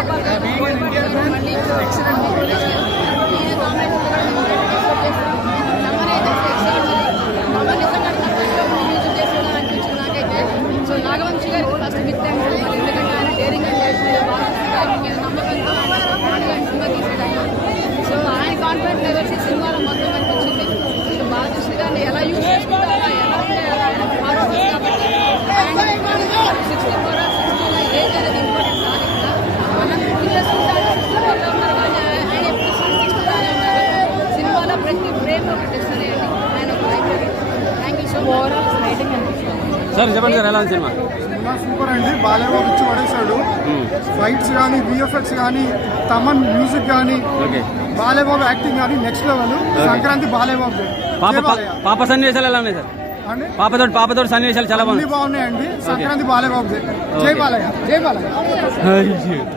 గోపాల్ గారు మళ్ళీ సో నాగవంశి గారికి ఫస్ట్ బిగ్ థ్యాంక్స్ చెప్పాలి. ఎందుకంటే ఆయన డేరింగ్ అండ్ డేరింగ్ బాగా నమ్మకంతో ఆయన సినిమా తీసాడు ఆయన. సో ఆయన కాన్ఫిడెంట్ లెవెల్స్ ఈ సినిమాలో మొత్తం అనిపించింది. సో బాలకృష్ణ గారిని ఎలా యూజ్ చేసుకుంటారో ఎలా ఉంటే ఆయన హార్డ్ కాబట్టి ఆయన 64 ఏజ్ అనేది ఇంపార్టెంట్ కాదు. ఇక్కడ మనం చేసుకుంటారు 64లో ఉన్నారు కానీ ఆయన ఎప్పుడు 60లోనే ఉన్నారు. సినిమాలో ప్రతి ఫ్రేమ్ ఒక డెస్టరీ అండి. ఆయన ఒక library. Thank you so much. Writing అనిపిస్తుంది సార్. చెప్పండి సార్, ఎలా సినిమా? సినిమా సూపర్ అండి. బాలయ్య ఇచ్చి పడేశాడు. ఫైట్స్ కానీ విఎఫ్ఎక్స్ కానీ తమన్ మ్యూజిక్ కానీ బాలయ్య బాబు యాక్టింగ్ కానీ నెక్స్ట్ లెవెల్. సంక్రాంతి బాలయ్య బాబు. పాప సన్నివేశాలు ఎలా ఉన్నాయి సార్? పాపతోటి సన్నివేశాలు చాలా బాగున్నాయండి. సంక్రాంతి బాలయ్య బాబు. జై బాలయ్య. జై బాలయ్య.